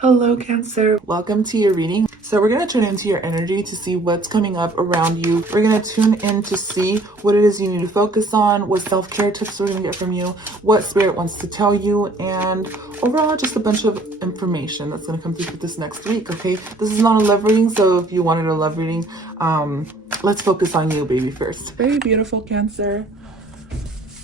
Hello, Cancer. Welcome to your reading. So we're going to tune into your energy to see what's coming up around you. We're going to tune in to see what it is you need to focus on, what self-care tips we're going to get from you, what Spirit wants to tell you, and overall just a bunch of information that's going to come through for this next week, okay? This is not a love reading, so if you wanted a love reading, let's focus on you, baby, first. Very beautiful, Cancer.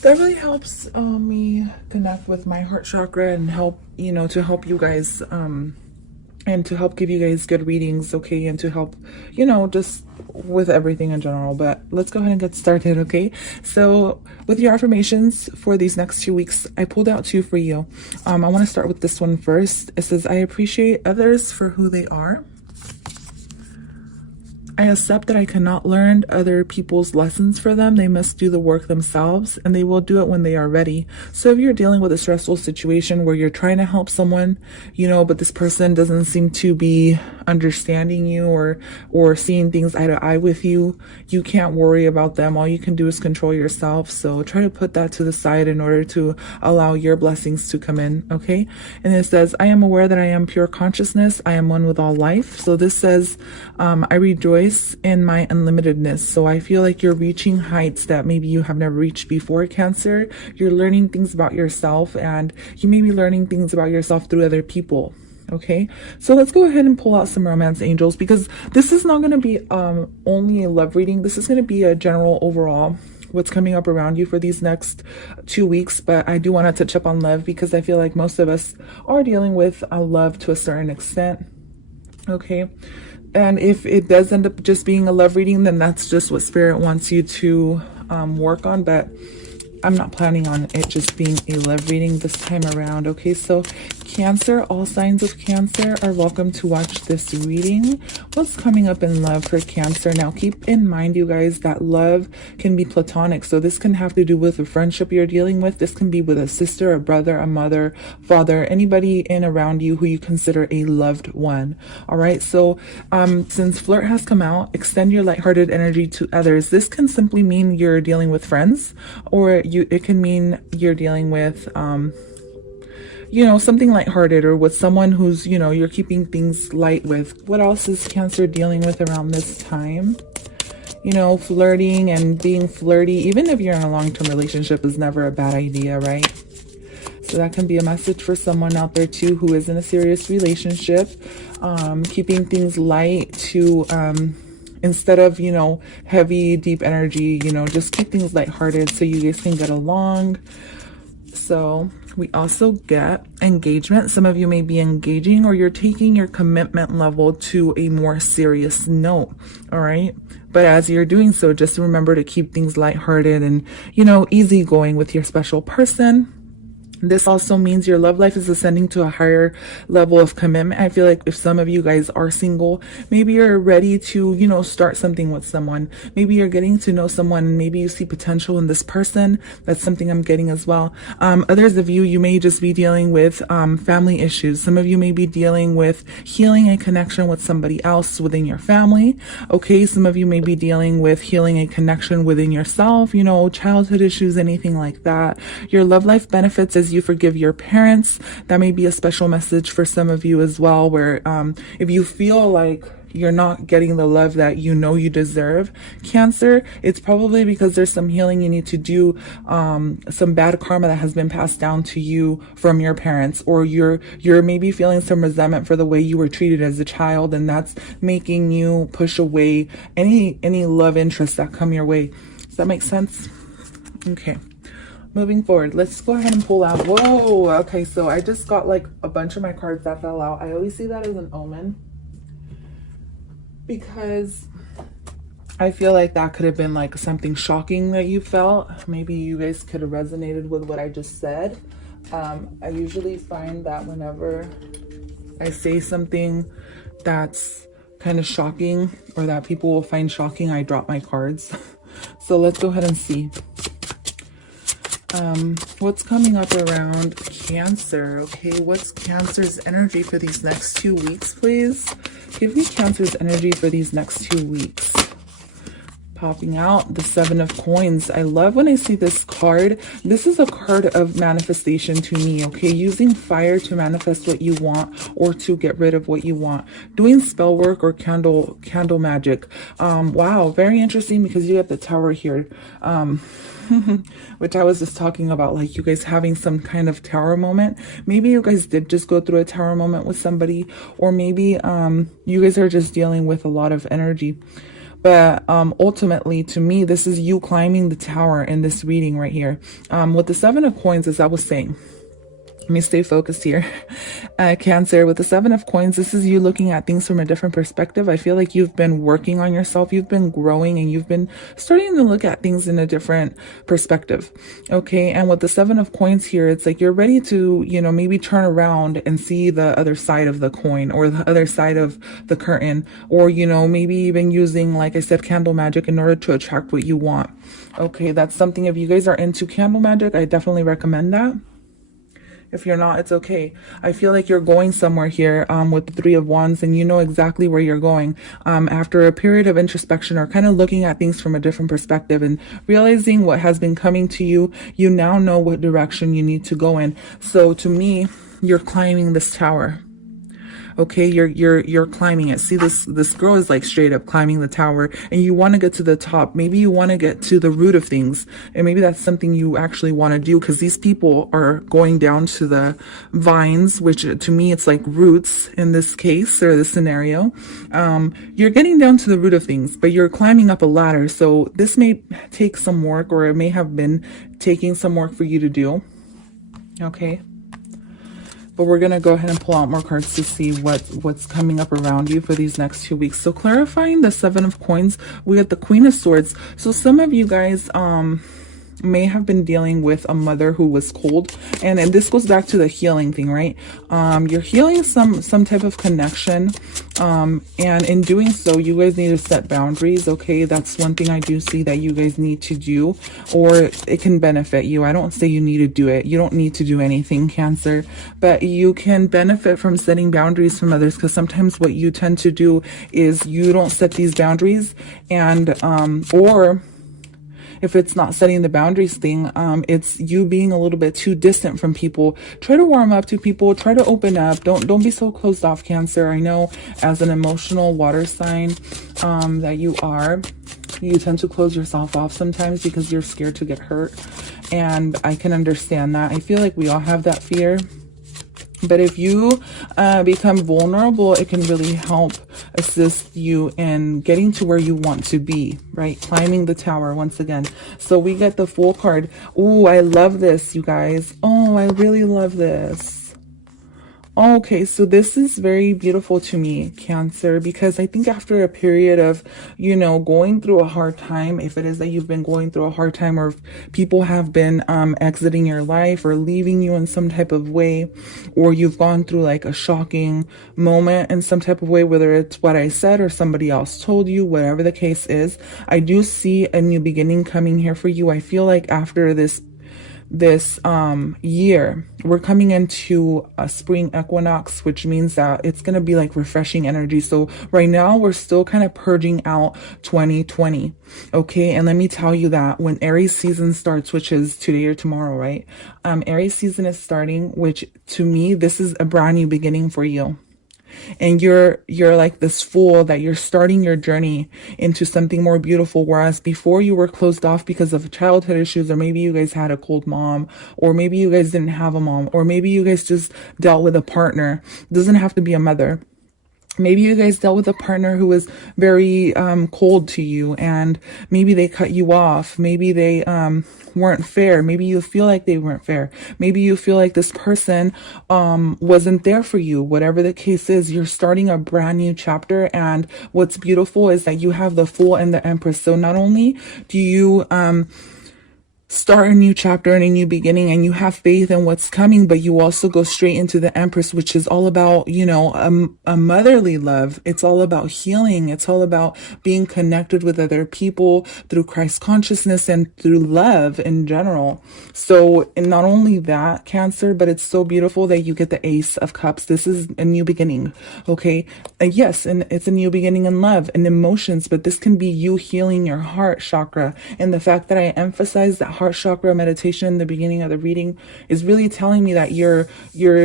That really helps me connect with my heart chakra and help, to help you guys, and to help give you guys good readings, okay? And to help, just with everything in general. But let's go ahead and get started, okay? So with your affirmations for these next 2 weeks, I pulled out 2 for you. I want to start with this one first. It says, I appreciate others for who they are. I accept that I cannot learn other people's lessons for them. They must do the work themselves, and they will do it when they are ready. So if you're dealing with a stressful situation where you're trying to help someone, but this person doesn't seem to be understanding you or seeing things eye to eye with you, you can't worry about them. All you can do is control yourself. So try to put that to the side in order to allow your blessings to come in, okay? And it says, I am aware that I am pure consciousness. I am one with all life. So this says, I rejoice in my unlimitedness. So I feel like you're reaching heights that maybe you have never reached before, Cancer. You're learning things about yourself, and you may be learning things about yourself through other people. Okay, so let's go ahead and pull out some romance angels, because this is not going to be only a love reading. This is going to be a general overall what's coming up around you for these next 2 weeks. But I do want to touch up on love, because I feel like most of us are dealing with love to a certain extent. Okay, and if it does end up just being a love reading, then that's just what Spirit wants you to work on. But I'm not planning on it just being a love reading this time around. Okay, so Cancer, all signs of Cancer are welcome to watch this reading. What's coming up in love for Cancer? Now, keep in mind, you guys, that love can be platonic. So this can have to do with a friendship you're dealing with. This can be with a sister, a brother, a mother, father, anybody in around you who you consider a loved one. All right, so since flirt has come out, extend your lighthearted energy to others. This can simply mean you're dealing with friends, or it can mean you're dealing with something lighthearted, or with someone who's, you're keeping things light with. What else is Cancer dealing with around this time? Flirting and being flirty, even if you're in a long-term relationship, is never a bad idea, right? So that can be a message for someone out there too who is in a serious relationship. Keeping things light to instead of, heavy, deep energy, just keep things lighthearted so you guys can get along. So we also get engagement. Some of you may be engaging, or you're taking your commitment level to a more serious note. All right. But as you're doing so, just remember to keep things lighthearted and, easygoing with your special person. This also means your love life is ascending to a higher level of commitment. I feel like if some of you guys are single, maybe you're ready to, start something with someone. Maybe you're getting to know someone, and maybe you see potential in this person. That's something I'm getting as well. Others of you may just be dealing with family issues. Some of you may be dealing with healing a connection with somebody else within your family. Okay, some of you may be dealing with healing a connection within yourself, childhood issues, anything like that. Your love life benefits as you forgive your parents. That may be a special message for some of you as well, where if you feel like you're not getting the love that you deserve, Cancer, it's probably because there's some healing you need to do, some bad karma that has been passed down to you from your parents, or you're maybe feeling some resentment for the way you were treated as a child, and that's making you push away any love interests that come your way. Does that make sense? Okay. Moving forward, let's go ahead and pull out. Whoa, okay, so I just got like a bunch of my cards that fell out. I always see that as an omen, because I feel like that could have been like something shocking that you felt. Maybe you guys could have resonated with what I just said. I usually find that whenever I say something that's kind of shocking, or that people will find shocking, I drop my cards. So let's go ahead and see. What's coming up around Cancer? Okay, what's Cancer's energy for these next 2 weeks, please? Give me Cancer's energy for these next 2 weeks. Popping out the Seven of Coins. I love when I see this card. This is a card of manifestation to me, okay? Using fire to manifest what you want or to get rid of what you want. Doing spell work or candle magic. Wow, very interesting because you have the Tower here. Which I was just talking about, like you guys having some kind of tower moment. Maybe you guys did just go through a tower moment with somebody, or maybe you guys are just dealing with a lot of energy. But ultimately, to me, this is you climbing the tower in this reading right here. With the Seven of Coins, as I was saying, let me stay focused here. Cancer, with the Seven of Coins, this is you looking at things from a different perspective. I feel like you've been working on yourself. You've been growing and you've been starting to look at things in a different perspective. Okay. And with the Seven of Coins here, it's like you're ready to, you know, maybe turn around and see the other side of the coin or the other side of the curtain, or, you know, maybe even using, like I said, candle magic in order to attract what you want. Okay. That's something, if you guys are into candle magic, I definitely recommend that. If you're not, it's okay. I feel like you're going somewhere here with the Three of Wands, and you know exactly where you're going. After a period of introspection or kind of looking at things from a different perspective and realizing what has been coming to you, you now know what direction you need to go in. So to me, you're climbing this tower. Okay, you're climbing it. See, this girl is like straight up climbing the tower, and you want to get to the top. Maybe you want to get to the root of things, and maybe that's something you actually want to do, because these people are going down to the vines, which to me it's like roots in this case or this scenario. You're getting down to the root of things, but you're climbing up a ladder. So this may take some work, or it may have been taking some work for you to do. Okay. But we're going to go ahead and pull out more cards to see what's coming up around you for these next 2 weeks. So clarifying the Seven of Coins, we got the Queen of Swords. So some of you guys may have been dealing with a mother who was cold, and this goes back to the healing thing, right? You're healing some type of connection, and in doing so, you guys need to set boundaries. Okay, that's one thing I do see that you guys need to do, or it can benefit you. I don't say you need to do it. You don't need to do anything, Cancer, but you can benefit from setting boundaries from others, because sometimes what you tend to do is you don't set these boundaries, and or if it's not setting the boundaries thing, it's you being a little bit too distant from people. Try to warm up to people. Try to open up. Don't be so closed off, Cancer. I know as an emotional water sign that you are, you tend to close yourself off sometimes because you're scared to get hurt. And I can understand that. I feel like we all have that fear. But if you become vulnerable, it can really help assist you in getting to where you want to be, right? Climbing the tower once again. So we get the Fool card. Oh, I love this, you guys. Oh, I really love this. Okay, so this is very beautiful to me, Cancer, because I think after a period of, you know, going through a hard time, if it is that you've been going through a hard time, or if people have been exiting your life or leaving you in some type of way, or you've gone through like a shocking moment in some type of way, whether it's what I said or somebody else told you, whatever the case is, I do see a new beginning coming here for you. I feel like after this year, we're coming into a spring equinox, which means that it's going to be like refreshing energy. So right now we're still kind of purging out 2020. Okay. And let me tell you that when Aries season starts, which is today or tomorrow, right? Aries season is starting, which to me, this is a brand new beginning for you. And you're like this fool that you're starting your journey into something more beautiful. Whereas before you were closed off because of childhood issues, or maybe you guys had a cold mom, or maybe you guys didn't have a mom, or maybe you guys just dealt with a partner. It doesn't have to be a mother. Maybe you guys dealt with a partner who was very cold to you, and maybe they cut you off. Maybe they weren't fair. Maybe you feel like they weren't fair. Maybe you feel like this person wasn't there for you. Whatever the case is, you're starting a brand new chapter. And what's beautiful is that you have the Fool and the Empress. So not only do you start a new chapter and a new beginning, and you have faith in what's coming, but you also go straight into the Empress, which is all about, you know, a motherly love. It's all about healing. It's all about being connected with other people through Christ consciousness and through love in general. So, and not only that, Cancer, but it's so beautiful that you get the Ace of Cups. This is a new beginning. Okay. Yes. And it's a new beginning in love and emotions, but this can be you healing your heart chakra. And the fact that I emphasize that heart chakra meditation in the beginning of the reading is really telling me that you're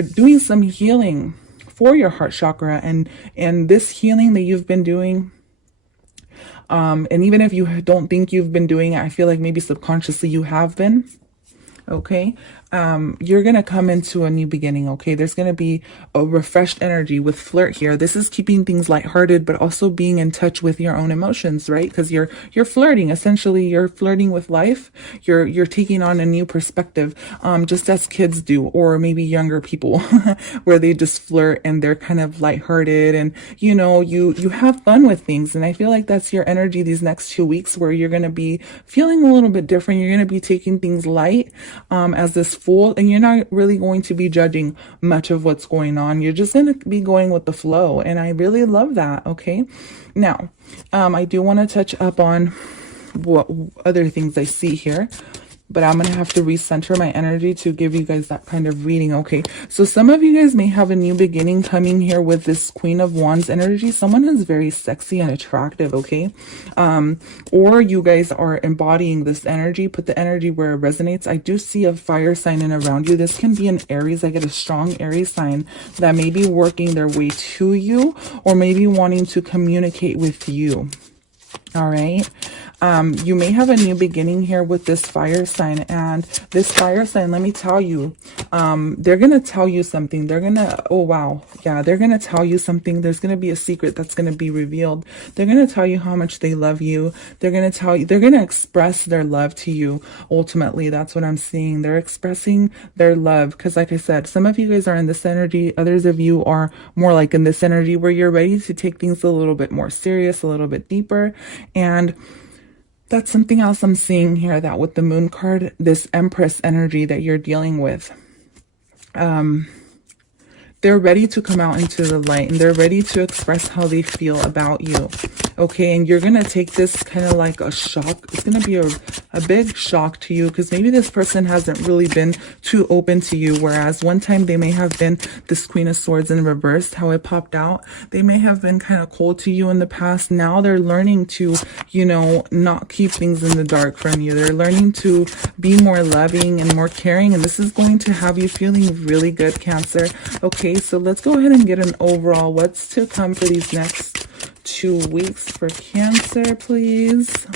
doing some healing for your heart chakra, and this healing that you've been doing, and even if you don't think you've been doing it, I feel like maybe subconsciously you have been. Okay. You're going to come into a new beginning. Okay. There's going to be a refreshed energy with flirt here. This is keeping things lighthearted, but also being in touch with your own emotions, right? Because you're flirting. Essentially, you're flirting with life. You're taking on a new perspective, just as kids do, or maybe younger people, where they just flirt and they're kind of lighthearted, and you know, you have fun with things. And I feel like that's your energy these next 2 weeks, where you're going to be feeling a little bit different. You're going to be taking things light, as this Fool, and you're not really going to be judging much of what's going on. You're just going to be going with the flow, and I really love that. Okay, now I do want to touch up on what other things I see here, but I'm going to have to recenter my energy to give you guys that kind of reading. Okay, so some of you guys may have a new beginning coming here with this Queen of Wands energy. Someone who's very sexy and attractive, okay? Or you guys are embodying this energy. Put the energy where it resonates. I do see a fire sign in around you. This can be an Aries. I get a strong Aries sign that may be working their way to you, or maybe wanting to communicate with you. All right. You may have a new beginning here with this fire sign, and this fire sign, let me tell you, they're going to tell you something. They're going to, oh, wow. Yeah, they're going to tell you something. There's going to be a secret that's going to be revealed. They're going to tell you how much they love you. They're going to tell you, they're going to express their love to you. Ultimately, that's what I'm seeing. They're expressing their love. Because like I said, some of you guys are in this energy. Others of you are more like in this energy where you're ready to take things a little bit more serious, a little bit deeper. And that's something else I'm seeing here, that with the Moon card, this Empress energy that you're dealing with, they're ready to come out into the light, and they're ready to express how they feel about you. Okay, and you're going to take this kind of like a shock. It's going to be a big shock to you, because maybe this person hasn't really been too open to you, whereas one time they may have been this Queen of Swords in reverse, how it popped out. They may have been kind of cold to you in the past. Now they're learning to, you know, not keep things in the dark from you. They're learning to be more loving and more caring, and this is going to have you feeling really good, Cancer. Okay, so let's go ahead and get an overall. What's to come for these next 2 weeks for Cancer, please?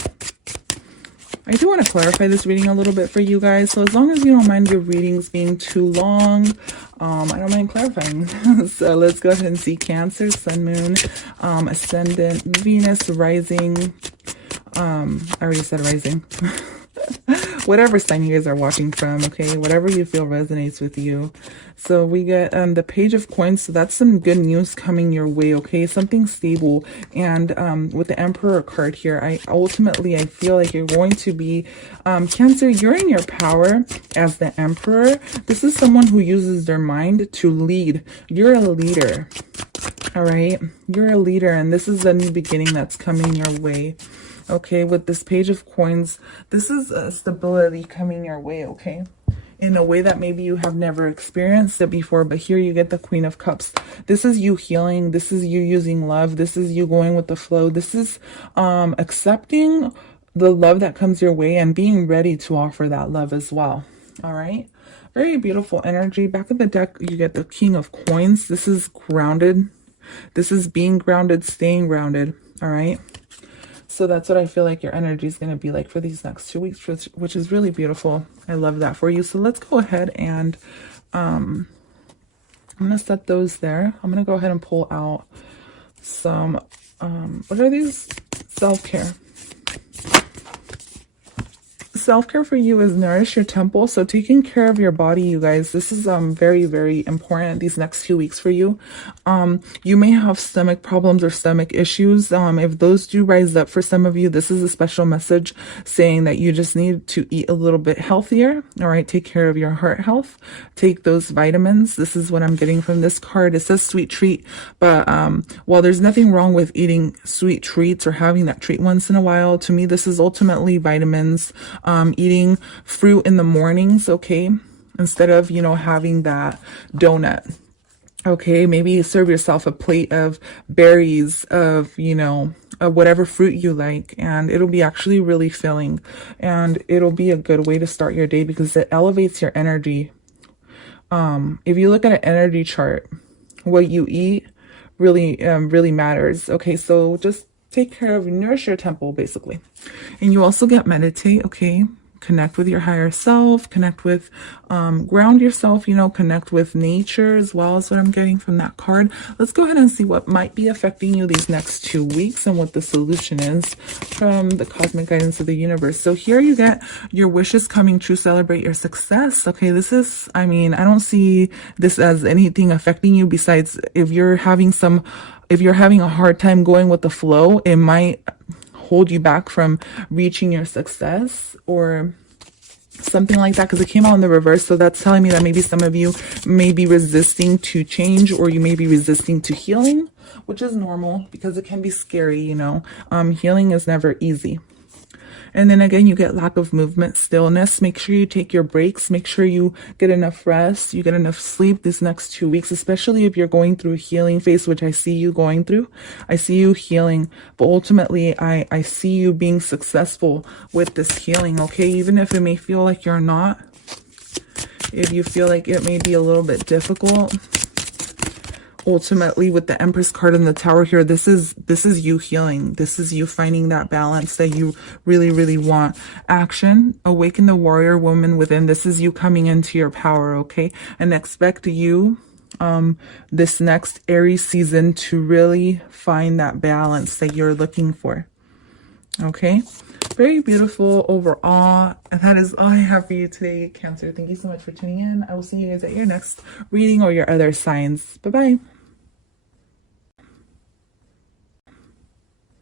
I do want to clarify this reading a little bit for you guys. So as long as you don't mind your readings being too long, I don't mind clarifying. So let's go ahead and see Cancer, Sun, Moon, Ascendant, Venus, Rising. I already said rising. Whatever sign you guys are watching from, okay? Whatever you feel resonates with you. So we get the Page of Coins. So that's some good news coming your way, okay? Something stable. And with the Emperor card here, I feel like you're going to be, Cancer, you're in your power as the Emperor. This is someone who uses their mind to lead. You're a leader, all right? You're a leader, and this is a new beginning that's coming your way. Okay, with this Page of Coins, this is a stability coming your way, okay? In a way that maybe you have never experienced it before, but here you get the Queen of Cups. This is you healing. This is you using love. This is you going with the flow. This is accepting the love that comes your way and being ready to offer that love as well. All right? Very beautiful energy. Back of the deck, you get the King of Coins. This is grounded. This is being grounded, staying grounded. All right? So that's what I feel like your energy is going to be like for these next 2 weeks, which is really beautiful. I love that for you. So let's go ahead and I'm going to set those there. I'm going to go ahead and pull out some, what are these? Self-care. self-care for you is nourish your temple. So taking care of your body, you guys, this is very, very important these next few weeks for you. You may have stomach problems or stomach issues. If those do rise up for some of you, this is a special message saying that you just need to eat a little bit healthier. All right, take care of your heart health, take those vitamins. This is what I'm getting from this card. It says sweet treat, but while there's nothing wrong with eating sweet treats or having that treat once in a while, to me this is ultimately vitamins. Eating fruit in the mornings, okay, instead of, you know, having that donut. Okay, maybe serve yourself a plate of berries, of, you know, whatever fruit you like, and it'll be actually really filling, and it'll be a good way to start your day because it elevates your energy. If you look at an energy chart, what you eat really matters. Okay, so just take care of, nourish your temple basically. And you also get meditate, okay? Connect with your higher self, connect with, ground yourself, you know, connect with nature as well as what I'm getting from that card. Let's go ahead and see what might be affecting you these next 2 weeks and what the solution is from the cosmic guidance of the universe. So here you get your wishes coming true, celebrate your success. Okay, this is, I mean, I don't see this as anything affecting you besides if you're having a hard time going with the flow, it might hold you back from reaching your success or something like that, because it came out in the reverse. So that's telling me that maybe some of you may be resisting to change, or you may be resisting to healing, which is normal because it can be scary, you know. Healing is never easy. And then again, you get lack of movement, stillness. Make sure you take your breaks. Make sure you get enough rest. You get enough sleep this next 2 weeks, especially if you're going through a healing phase, which I see you going through. I see you healing, but ultimately I see you being successful with this healing, okay? Even if it may feel like you're not, if you feel like it may be a little bit difficult, ultimately with the Empress card in the Tower here, this is you healing. This is you finding that balance that you really want. Action, awaken the warrior woman within. This is you coming into your power, okay? And expect you this next Aries season to really find that balance that you're looking for. Okay, very beautiful overall. And that is all I have for you today, Cancer. Thank you so much for tuning in. I will see you guys at your next reading or your other signs. Bye bye.